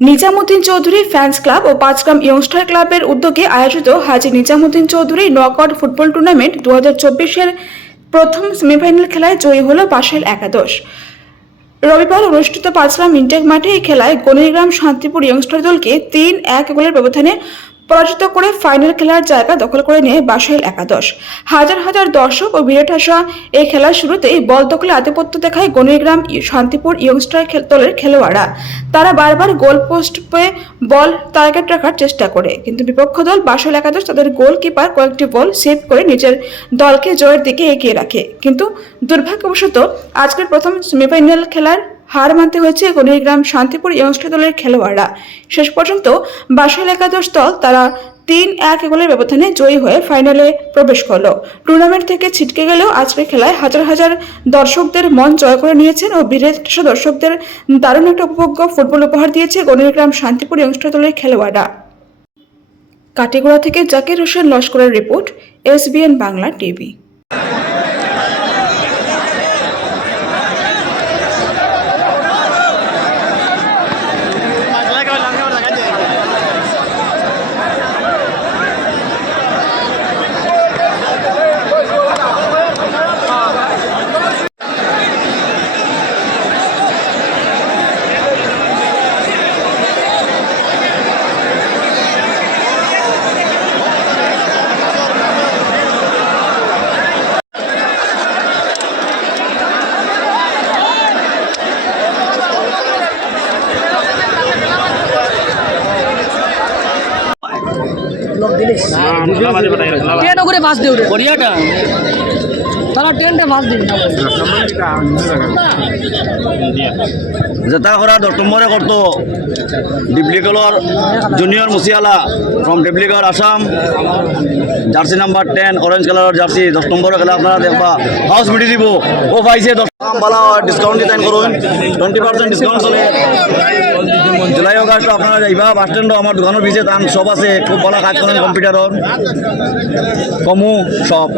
Nizamuddin Chowdhury fans club ও Panchgram youngster ক্লাবের উদ্যোগে আয়োজিত Haji Nizamuddin Chowdhury knockout football tournament দু হাজার চব্বিশের প্রথম সেমিফাইনাল খেলায় জয়ী হল পাশের একাদশ। রবিবার অনুষ্ঠিত পাঁচগ্রাম ইন্টেক মাঠে এই খেলায় গণিগ্রাম শান্তিপুর ইয়ংস্টার দলকে তিন এক গোলের ব্যবধানে পরাজিত করে ফাইনাল খেলার জায়গা দখল করে নেয় বাসাইল একাদশ। হাজার হাজার দর্শক ও বিরাট আসা এই খেলার শুরুতেই বল দখলে আধিপত্য দেখায় গণিগ্রাম শান্তিপুর ইয়ংস্টার দলের খেলোয়াড়রা। তারা বারবার গোল পোস্ট পেয়ে বল টার্গেট রাখার চেষ্টা করে। কিন্তু বিপক্ষ দল বাসাইল একাদশ তাদের গোলকিপার কয়েকটি বল সেভ করে নিজের দলকে জয়ের দিকে এগিয়ে রাখে। কিন্তু দুর্ভাগ্যবশত আজকের প্রথম সেমিফাইনাল খেলার হার মানতে হয়েছে গণিগ্রাম শান্তিপুর ইয়ংস্টার দলের খেলোয়াড়রা। শেষ পর্যন্ত বাসাইল একাদশ দল তারা তিন এক গোলের ব্যবধানে জয়ী হয়ে ফাইনালে প্রবেশ করল। টুর্নামেন্ট থেকে ছিটকে গেলেও আজকের খেলায় হাজার হাজার দর্শকদের মন জয় করে নিয়েছেন ও বিরেট দর্শকদের দারুণ একটা উপভোগ্য ফুটবল উপহার দিয়েছে গণিগ্রাম শান্তিপুর ইয়ংস্টার দলের খেলোয়াড়রা। কাটিগোড়া থেকে জাকির হোসেন লস্করের রিপোর্ট, এসবিএন বাংলা টিভি। ট্রেনও করে বাস রে কোরিয়াটা তারা ট্রেনটা বাস দিন। যেটা করা দশ নম্বরে করতো। ডিপ্লিকলর junior Musiala from ডিপ্লিকর Assam. Jersey number ten orange কালারের জার্সি। দশ নম্বরে খেলা আপনারা দেখবা। হাউস মিটি দিব। ও পাইছে দশ ভালো ডিসকাউন্ট ডিজাইন করুন। টোয়েন্টি পার্সেন্ট ডিসকাউন্ট চলে। জুলাই অগাস্ট আপনারা যাইবা বাস স্ট্যান্ডও আমার দোকানের পিছিয়ে তান সব আছে খুব ভালো কাজ করেন কম্পিউটারর কমু, সব।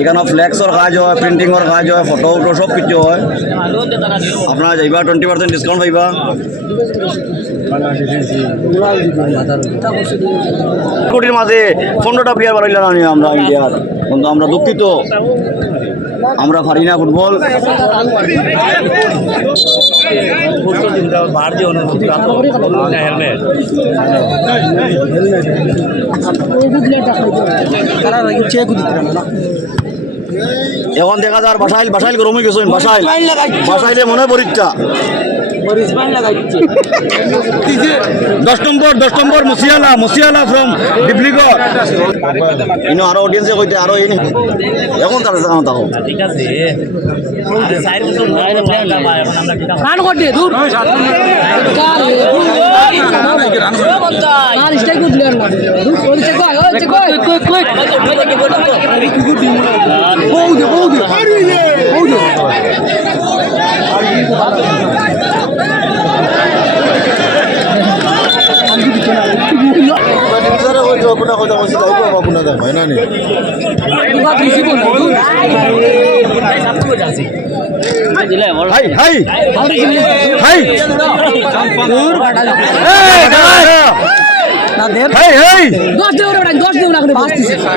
এখানে ফ্লেক্সর কাজ হয় প্রিন্টিংয়ের কাজ হয় ফটো উটো সব কিছু হয়। আপনারা যাইবা টোয়েন্টি পার্সেন্ট ডিসকাউন্ট পাইবা। কোটির মাঝে পনেরোটা প্লেয়ার বাড়াইলাম আমি, আমরা ইন্ডিয়ার। কিন্তু আমরা দুঃখিত। আমরা পারি না ফুটবল। এখন দেখা যার বাসাইল বাসাইল গরমে গেছেন বাসাইল বাসাইলে মনে পরীক্ষা। দশ নম্বর দশ নম্বর মুসিয়ালা মুসিয়ালা ফ্রম ডিপ্লিগড় ইনো আরও অডিয়েন্সে কইতে আরও এই এখন তারা জানো তাও রান করতে দূর আর স্ট্রাইক করতে না বাদ দিছি বল দূর হাই হাই। আর দিছি হাই। দূর এই, দাঁড়া, দাঁড়া। না দে হাই হাই। দশ দে ওরা দশ দে ওরা করে বাস দিছে